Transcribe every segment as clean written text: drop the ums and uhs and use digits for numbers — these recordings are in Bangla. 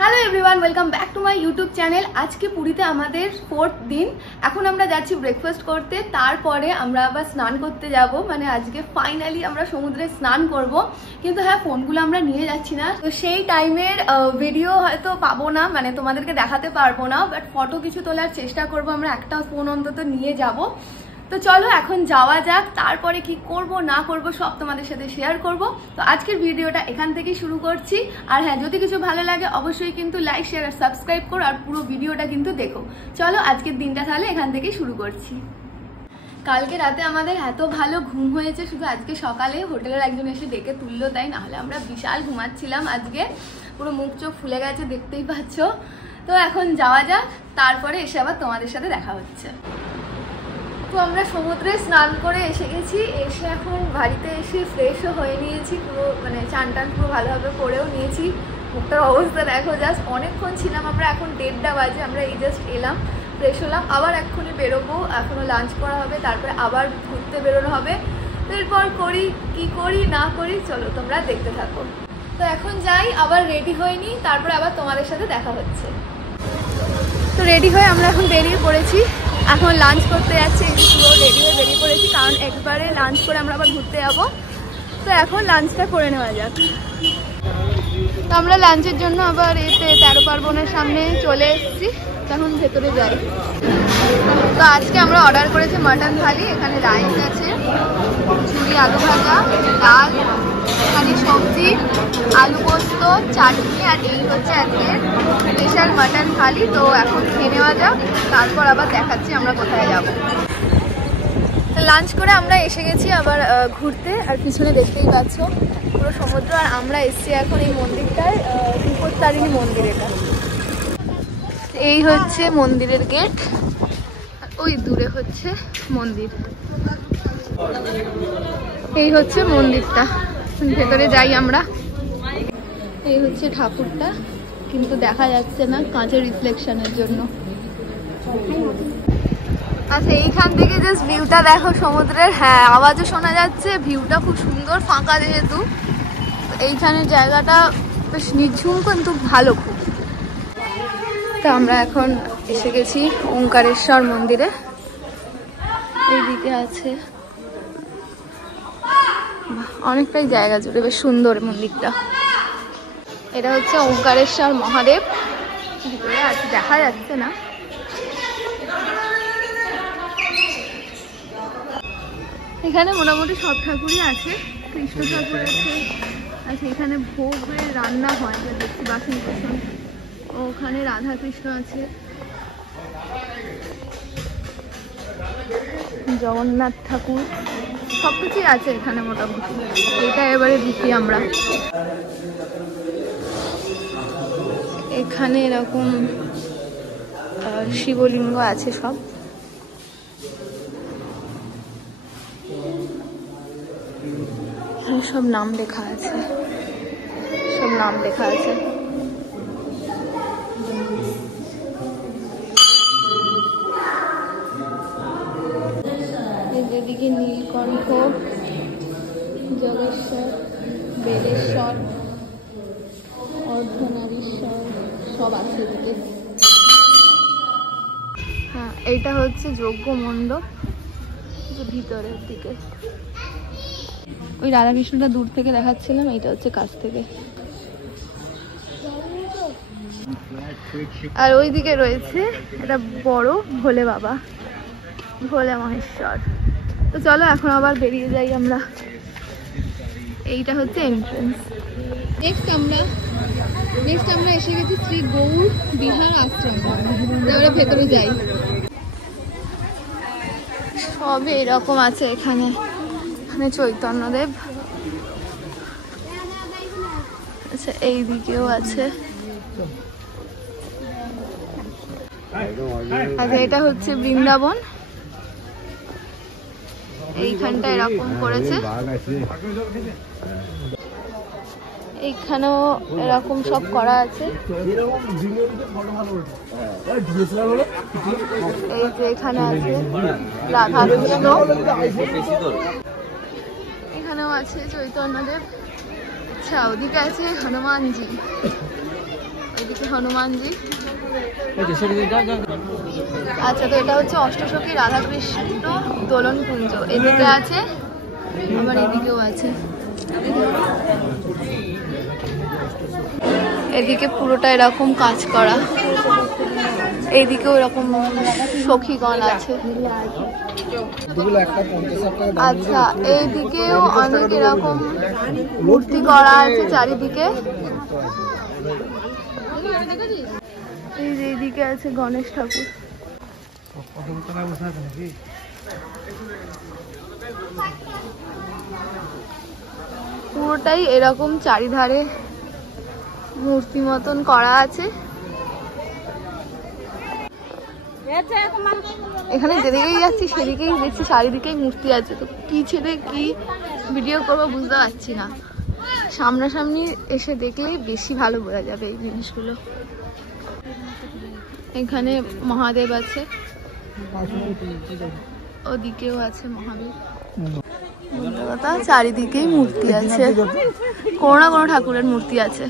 Hello everyone, welcome back to my YouTube channel. আজকে পুরীতে আমাদের 4th দিন। এখন আমরা যাচ্ছি ব্রেকফাস্ট করতে, তারপরে আমরা আবার স্নান করতে যাব। মানে আজকে ফাইনালি আমরা সমুদ্রে স্নান করব। কিন্তু হ্যাঁ, ফোনগুলো আমরা নিয়ে যাচ্ছি না, তো সেই টাইমের ভিডিও হয়তো পাবো না, মানে তোমাদেরকে দেখাতে পারবো না, বাট ফটো কিছু তোলার চেষ্টা করব। আমরা একটা ফোন অন্তত নিয়ে যাব। তো চলো এখন যাওয়া যাক, তারপরে কি করব না করব সব তোমাদের সাথে শেয়ার করব। তো আজকের ভিডিওটা এখান থেকেই শুরু করছি। আর হ্যাঁ, যদি কিছু ভালো লাগে অবশ্যই কিন্তু লাইক শেয়ার আর সাবস্ক্রাইব করো, আর পুরো ভিডিওটা কিন্তু দেখো। চলো আজকের দিনটা তাহলে এখান থেকেই শুরু করছি। কালকে রাতে আমাদের এত ভালো ঘুম হয়েছে, শুধু আজকে সকালে হোটেলের একজন এসে ডেকে তুললো, তাই নাহলে আমরা বিশাল ঘুমাচ্ছিলাম। আজকে পুরো মুখ চোখ ফুলে গেছে, দেখতেই পাচ্ছ। তো এখন যাওয়া যাক, তারপরে এসে আবার তোমাদের সাথে দেখা হচ্ছে। তো আমরা সমুদ্রে স্নান করে এসে গেছি। এসে এখন বাড়িতে এসে ফ্রেশও হয়ে নিয়েছি, পুরো মানে চান টান পুরো ভালোভাবে করেও নিয়েছি। মুখটার অবস্থা দেখো, জাস্ট অনেকক্ষণ ছিলাম আমরা, এখন 1:30 বাজে। আমরা এই জাস্ট এলাম, ফ্রেশ হলাম, আবার এক্ষুনি বেরোবো। এখনও লাঞ্চ করা হবে, তারপরে আবার ঘুরতে বেরোনো হবে। এরপর করি কি করি না করি চলো তোমরা দেখতে থাকো। তো এখন যাই, আবার রেডি হয়ে নিই, তারপরে আবার তোমাদের সাথে দেখা হচ্ছে। তো রেডি হয়ে আমরা এখন বেরিয়ে পড়েছি, এখন লাঞ্চ করতে যাচ্ছি। পুরো রেডি হয়ে বেরিয়ে পড়েছি, কারণ একবারে লাঞ্চ করে আমরা আবার ঘুরতে যাবো। তো এখন লাঞ্চটা করে নেওয়া যাক। তো আমরা লাঞ্চের জন্য আবার এতে 13 পার্বণের সামনে চলে এসেছি, তখন ভেতরে যাই। তো আজকে আমরা অর্ডার করেছি মাটন থালি। এখানে রাইস আছে, ঝুরি আলু ভাজা, ডাল, এখানে সবজি, আলু পোস্ত, চাটনি, আর এই হচ্ছে আজকের স্পেশাল মাটন থালি। তো এখন খেয়ে নেওয়া যাক, তারপর আবার দেখাচ্ছি আমরা কোথায় যাব। লাঞ্চ করে আমরা এসে গেছি আবার ঘুরতে, আর পিছনে দেখতেই পাচ্ছ পুরো সমুদ্র। আর আমরা এসেছি এখন এই মন্দিরটায়, বিপত্তারিণী মন্দির। এটা এই হচ্ছে মন্দিরের গেট, ওই দূরে হচ্ছে মন্দির। এই হচ্ছে মন্দিরটা, ভেতরে যাই আমরা। এই হচ্ছে ঠাকুরটা, কিন্তু দেখা যাচ্ছে না কাঁচের রিফ্লেকশনের জন্য। আচ্ছা, এইখান থেকে জাস্ট ভিউটা দেখো সমুদ্রের। হ্যাঁ, আওয়াজও শোনা যাচ্ছে, ভিউটা খুব সুন্দর, ফাঁকা যেহেতু। এইখানের জায়গাটা বেশ নিঝুম, কিন্তু ভালো খুব। তো আমরা এখন এসে গেছি ওঙ্কারেশ্বর মন্দিরে। এইদিকে আছে, অনেকটাই জায়গা জুড়ে, বেশ সুন্দর মন্দিরটা। এটা হচ্ছে ওঙ্কারেশ্বর মহাদেব, ভিতরে আছে, দেখা যাচ্ছে না। এখানে মোটামুটি সব ঠাকুরই আছে, কৃষ্ণ ঠাকুর আছে। আচ্ছা, এখানে ভোগের রান্না হয়, যা দেখছি বাসন কোসন। ওখানে রাধা কৃষ্ণ আছে, জগন্নাথ ঠাকুর, সবকিছুই আছে এখানে মোটামুটি। এটা এবারে ঢুকি আমরা। এখানে এরকম শিবলিঙ্গ আছে সব। সব নাম লেখা আছে, সব নাম লেখা আছে। যেদিকে নীলকণ্ঠ, যোগেশ্বর, বেদেশ্বর, অর্ধনারীশ্বর সব আছে এদিকে। হ্যাঁ, এইটা হচ্ছে যজ্ঞ মণ্ডপ, ভিতরের দিকে। ওই রাধাকৃষ্ণটা দূর থেকে দেখাচ্ছিলাম, এইটা হচ্ছে কাছ থেকে। আর ওই দিকে রয়েছে এটা বড় ভোলে বাবা, ভোলে মহেশ্বর। তো চলো এখন আবার বেরিয়ে যাই আমরা। এইটা হচ্ছে এন্ট্রেন্স। নেক্সট আমরা এসে গেছি শ্রী গৌর বিহার আশ্রম। আমরা ভেতরে যাই। সব এরকম আছে এখানে। এখানে চৈতন্যদেব। আচ্ছা, এই দিকেও আছে। আচ্ছা, এটা হচ্ছে বৃন্দাবন। এইখানটা এরকম করেছে, এইখানেও এরকম সব করা আছে। এই যে এখানে আছে রাধা কৃষ্ণ, এখানেও আছে চৈতন্যদেব। আচ্ছা, ওদিকে আছে হনুমানজি, এদিকে হনুমানজি। আচ্ছা, তো এটা হচ্ছে অষ্টসখী রাধাকৃষ্ণ দোলন কুঞ্জ। এদিকে আছে, আবার এদিকেও আছে। এদিকে পুরোটা এরকম কাজ করা, এইদিকেও এরকম সখীগণ আছে। আচ্ছা, এইদিকেও অনেক এরকম মূর্তি করা আছে চারিদিকে। এই যে এইদিকে আছে গণেশ ঠাকুর। পুরোটাই এরকম চারিধারে মূর্তি মতন করা আছে। এখানে যেদিকেই যাচ্ছি সেদিকেই দেখছি চারিদিকেই মূর্তি আছে। তো কি ছেড়ে কি ভিডিও করবো বুঝতে পারছি না, সামনাসামনি এসে দেখলেই বেশি ভালো বোঝা যাবে এই জিনিসগুলো। এখানে মহাদেব আছে, ওদিকেও আছে মহাবীর। কথা চারিদিকেই মূর্তি আছে, কোনো না কোনো ঠাকুরের মূর্তি আছে।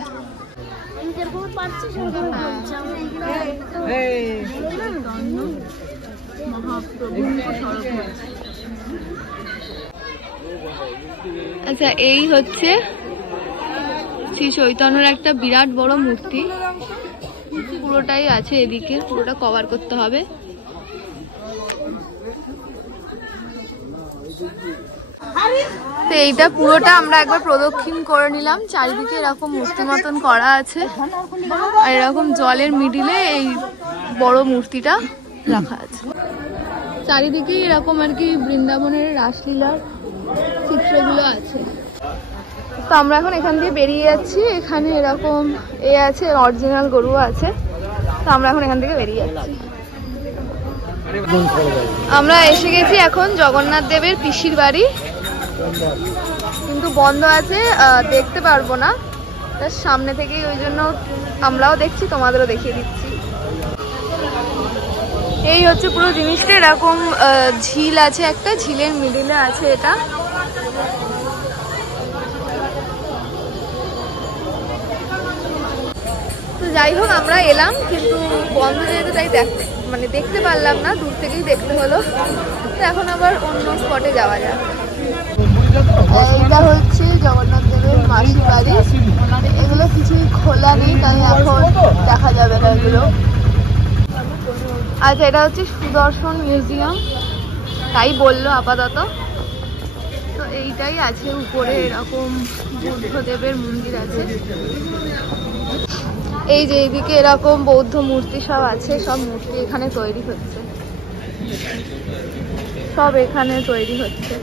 আচ্ছা, এই হচ্ছে শ্রী চৈতন্যের একটা বিরাট বড় মূর্তি, পুরোটাই আছে এদিকে, পুরোটা কভার করতে হবে। তো এইটা পুরোটা আমরা একবার প্রদক্ষিণ করে নিলাম। চারিদিকে এরকম মূর্তি মতন করা আছে, আর এরকম জলের মিডিলে এই বড় মূর্তিটা রাখা আছে। চারিদিকে এরকম আর কি বৃন্দাবনের রাসলীলার চিত্রগুলো আছে। তো আমরা এখন এখান দিয়ে বেরিয়ে যাচ্ছি। এখানে এরকম এ আছে, অরিজিনাল গরু আছে। তো আমরা এখন এখান থেকে বেরিয়ে যাচ্ছি। আমরা এসে গেছি এখন জগন্নাথ দেবের পিসির বাড়ি, কিন্তু বন্ধ আছে, দেখতে পারবো না তার সামনে থেকেই, ওই জন্য আমরাও দেখছি, তোমাদেরও দেখিয়ে দিচ্ছি। এই হচ্ছে পুরো জিনিসটা, এরকম ঝিল আছে, একটা ঝিলের মিডিলে আছে এটা। তো যাই হোক, আমরা এলাম, কিন্তু বন্ধ যেহেতু তাই দেখতে পারলাম না, দূর থেকেই দেখতে হলো। তো এখন আবার অন্য স্পটে যাওয়া যাক। এইটা হচ্ছে জগন্নাথ দেবের মাসির বাড়ি। এগুলো কিছুই খোলা নেই, তাই এখন দেখা যাবে না এগুলো। আচ্ছা, এটা হচ্ছে সুদর্শন মিউজিয়াম, তাই বললো আপাতত। তো এইটাই আছে, উপরে এরকম বুদ্ধদেবের মন্দির আছে। এই যে এইদিকে এরকম বৌদ্ধ মূর্তি সব আছে, সব মূর্তি এখানে তৈরি হচ্ছে, সব এখানে তৈরি হচ্ছে।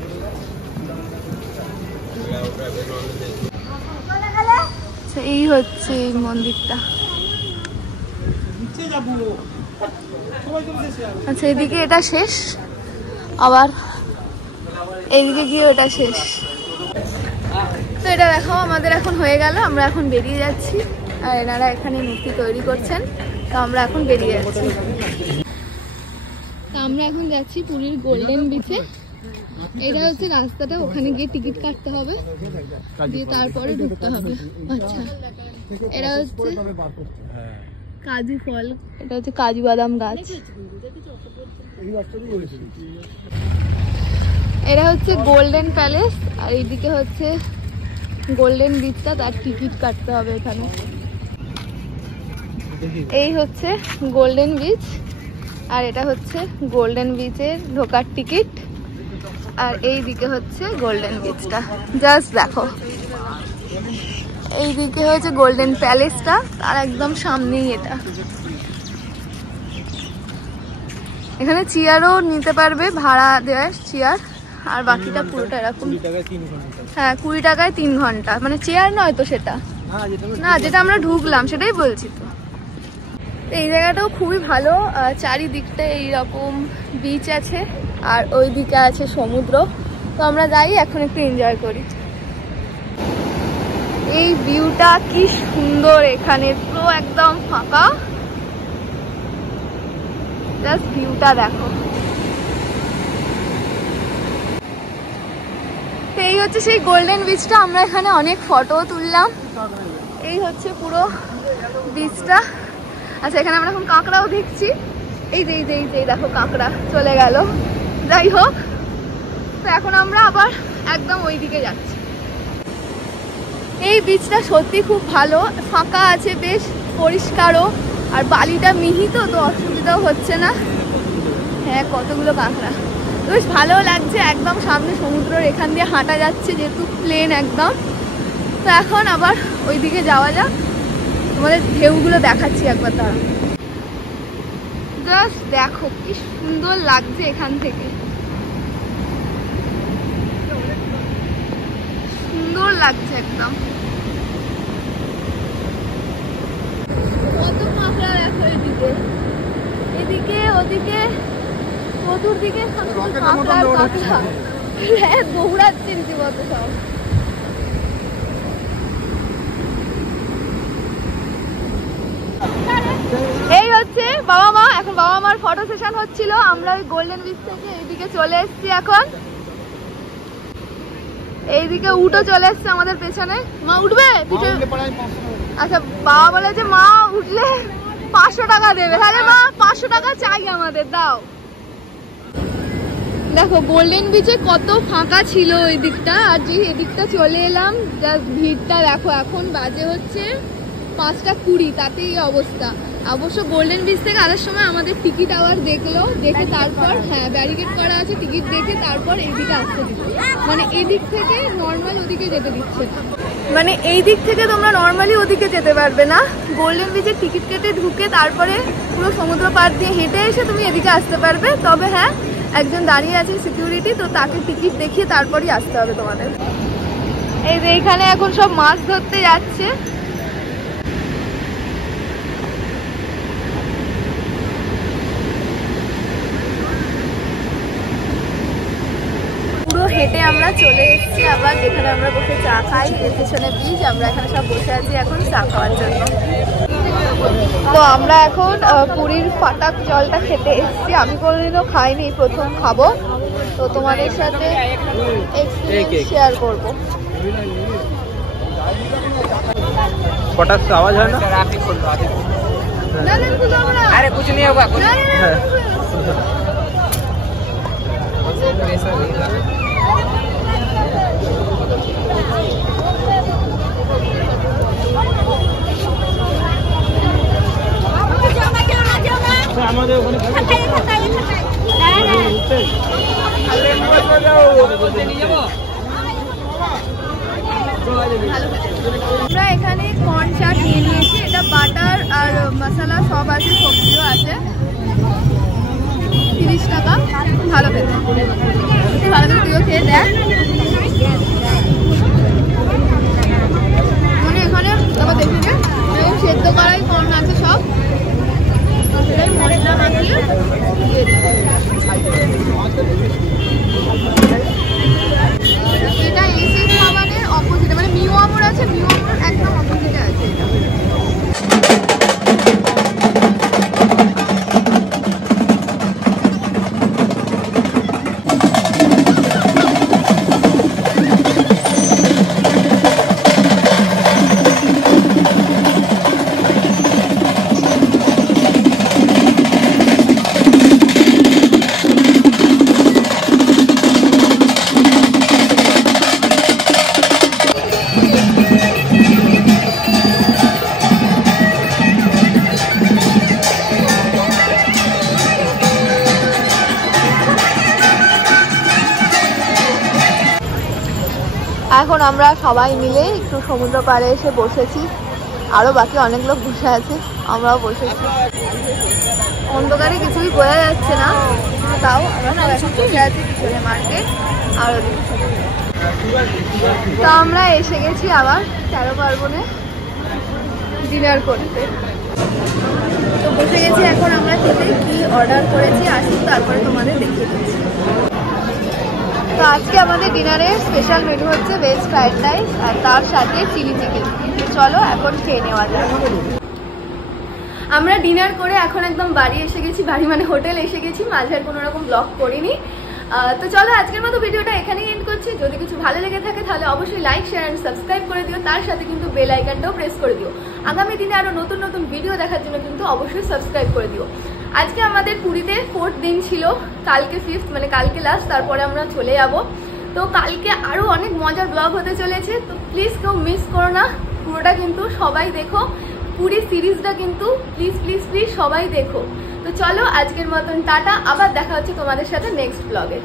এই হচ্ছে এই মন্দিরটা। আচ্ছা, এদিকে এটা শেষ, আবার এইদিকে গিয়ে এটা শেষ। তো এটা দেখো, আমাদের এখন হয়ে গেল, আমরা এখন বেরিয়ে যাচ্ছি। আর এনারা এখানে মূর্তি তৈরি করছেন, তো আমরা এখন বেরিয়ে যাচ্ছি। তো আমরা এখন যাচ্ছি পুরীর গোল্ডেন বিচে। এটা হচ্ছে রাস্তাটা, ওখানে গিয়ে টিকিট কাটতে হবে, দিয়ে তারপরে ঢুকতে হবে। আচ্ছা, এটা হচ্ছে কাজু ফল, এটা হচ্ছে কাজু বাদাম গাছ। এটা হচ্ছে গোল্ডেন প্যালেস, আর এইদিকে হচ্ছে গোল্ডেন বিচটা, তার টিকিট কাটতে হবে এখানে। এই হচ্ছে গোল্ডেন বিচ, আর এটা হচ্ছে গোল্ডেন বিচের ঢোকার টিকিট। আর এই দিকে হচ্ছে গোল্ডেন বিচটা, জাস্ট দেখো। এই দিকে হচ্ছে গোল্ডেন প্যালেসটা, তার একদম সামনেই এটা। এখানে চেয়ারও নিতে পারবে, ভাড়া দেওয়ার চেয়ার। আর বাকিটা পুরোটা এরকম। হ্যাঁ, 20 টাকায় 3 ঘন্টা, মানে চেয়ার নয় তো সেটা, না যেটা আমরা ঢুকলাম সেটাই বলছি। তো এই জায়গাটাও খুবই ভালো, চারিদিকটা এইরকম বিচ আছে, আর ওই দিকে আছে সমুদ্র। তো আমরা যাই এখন, একটু এনজয় করি। এই ভিউটা কি সুন্দর, এখানে পুরো একদম ফাঁকা, জাস্ট ভিউটা দেখো। এই হচ্ছে সেই গোল্ডেন বিচটা, আমরা এখানে অনেক ফটো তুললাম। এই হচ্ছে পুরো বীজটা। আচ্ছা, এখানে আমরা এখন কাঁকড়াও দেখছি। এই যে দেখো কাঁকড়া চলে গেল। যাই হোক, তো এখন আমরা আবার একদম ওই দিকে যাচ্ছি। এই বীজটা সত্যি খুব ভালো, ফাঁকা আছে, বেশ পরিষ্কারও, আর বালিটা মিহি, তো অসুবিধাও হচ্ছে না। হ্যাঁ, কতগুলো কাঁকড়া, বেশ ভালো লাগছে। একদম সামনে সমুদ্রের এখান দিয়ে হাঁটা যাচ্ছে, যেহেতু প্লেন একদম। তো এখন আবার ওই দিকে যাওয়া যাক, তোমাদের ঢেউগুলো দেখাচ্ছি একবার। তারা জাস্ট দেখো কি সুন্দর লাগছে এখান থেকে, সুন্দর লাগছে একদম। কত কাঁকড়া দেখো, এদিকে ওদিকে চতুর্দিকে কাঁকড়া। হ্যাঁ, দৌড়াচ্ছে রীতিমতো সব। এই হচ্ছে বাবা মা, এখন বাবা মার ফটো সেশন হচ্ছিল। আমরা ওই গোল্ডেন বিচ থেকে এইদিকে চলে এসেছি। এখন এইদিকে উঠো চলে এসছে আমাদের পেছনে। মা উঠবে পিছনে? আচ্ছা, বাবা বলে যে মা উঠলে 500 টাকা দেবে। তাহলে মা 500 টাকা চাই আমাদের, দাও। দেখো গোল্ডেন বিচে কত ফাঁকা ছিল ওই দিকটা, আর যে এদিকটা চলে এলাম, জাস্ট ভিড়টা দেখো। এখন বাজে হচ্ছে 5:20, তাতেই এই অবস্থা। অবশ্য গোল্ডেন বিচ থেকে আসার সময় আমাদের টিকিট আওয়ার দেখলো, দেখে তারপর হ্যাঁ ব্যারিকেড করা আছে, টিকিট দেখে তারপর এইদিকে আসতে দিচ্ছে। মানে এদিক থেকে নর্মাল ওদিকে যেতে দিচ্ছে না, মানে এই দিক থেকে তোমরা নর্মালি ওদিকে যেতে পারবে না। গোল্ডেন বিচে টিকিট কেটে ঢুকে তারপরে পুরো সমুদ্র পাড় দিয়ে হেঁটে এসে তুমি এদিকে আসতে পারবে। তবে হ্যাঁ, একজন দাঁড়িয়ে আছে সিকিউরিটি, তো তাকে টিকিট দেখিয়ে তারপরই আসতে হবে তোমাদের। এই যে এখানে এখন সব মাছ ধরতে যাচ্ছে। পুরো হেঁটে আমরা চলে এসেছি আবার যেখানে আমরা বসে চা খাই। এর পেছনে বীজ, আমরা এখানে সব বসে আছি এখন চা খাওয়ার জন্য। তো আমরা এখন পুরীর ফাটাক জলটা খেতে এসেছি। আমি কোনোদিনও খাইনি, প্রথম খাবো, তো তোমাদের সাথে এক্সপিরিয়েন্স শেয়ার করবো। फटाक से आवाज है ना? अरे कुछ नहीं होगा, कुछ আমাদের ওখানে আমরা এখানে কর্ন চাট নিয়ে নিয়েছি। এটা বাটার আর মশলা সব আছে, সবজিও আছে। 30 টাকা, ভালো খেতে, ভালো খেতে। তুইও খেয়ে দেখ। মানে এখানে তারপর দেখি যে সেদ্ধ করাই কর্ন আছে সব, সেটাই মশলা মাখিয়ে দিয়ে দিই। এটা এসএস ভবনের অপোজিটে, মানে মিউ আমর আছে, মিউ আমর একদম অপোজিটে আছে এটা। এখন আমরা সবাই মিলে একটু সমুদ্র পাড়ে এসে বসেছি, আরো বাকি অনেক লোক বসে আছে, আমরাও বসেছি। অন্ধকারে কিছুই বোঝা যাচ্ছে না, তাও আমরা সব এখন বসে আছি পিছনে মার্কেট। আর তো আমরা এসে গেছি আবার 13 পার্বণে ডিনার করতে। তো বসে গেছি এখন আমরা খেতে। কি অর্ডার করেছি আসুন তারপরে তোমাদের দেখিয়ে দিচ্ছি। তো আজকে আমাদের ডিনারের স্পেশাল মেনু হচ্ছে ভেজ ফ্রাইড রাইস আর তার সাথে চিলি চিকেন। চলো এখন খেয়ে নেওয়া যাক। আমরা ডিনার করে এখন একদম বাড়ি এসে গেছি, বাড়ি মানে হোটেল এসে গেছি। মাঝে আর কোনো রকম ব্লগ করিনি। তো চলো আজকের মতো ভিডিওটা এখানেই এন্ড করছি। যদি কিছু ভালো লেগে থাকে তাহলে অবশ্যই লাইক, শেয়ার এন্ড সাবস্ক্রাইব করে দিও, তার সাথে কিন্তু বেল আইকনটাও প্রেস করে দিও। আগামী দিনে আরো নতুন নতুন ভিডিও দেখার জন্য কিন্তু অবশ্যই সাবস্ক্রাইব করে দিও। আজকে আমাদের পুরীতে 4th দিন ছিল, কালকে 5th মানে কালকে লাস্ট, তারপরে আমরা চলে যাব। তো কালকে আরো অনেক মজার ব্লগ হতে চলেছে, তো প্লিজ কেউ মিস করো না, পুরোটা কিন্তু সবাই দেখো, পুরী সিরিজটা কিন্তু প্লিজ প্লিজ প্লিজ সবাই দেখো। তো চলো আজকের মতন টাটা, আবার দেখা হচ্ছে তোমাদের সাথে নেক্সট ব্লগে।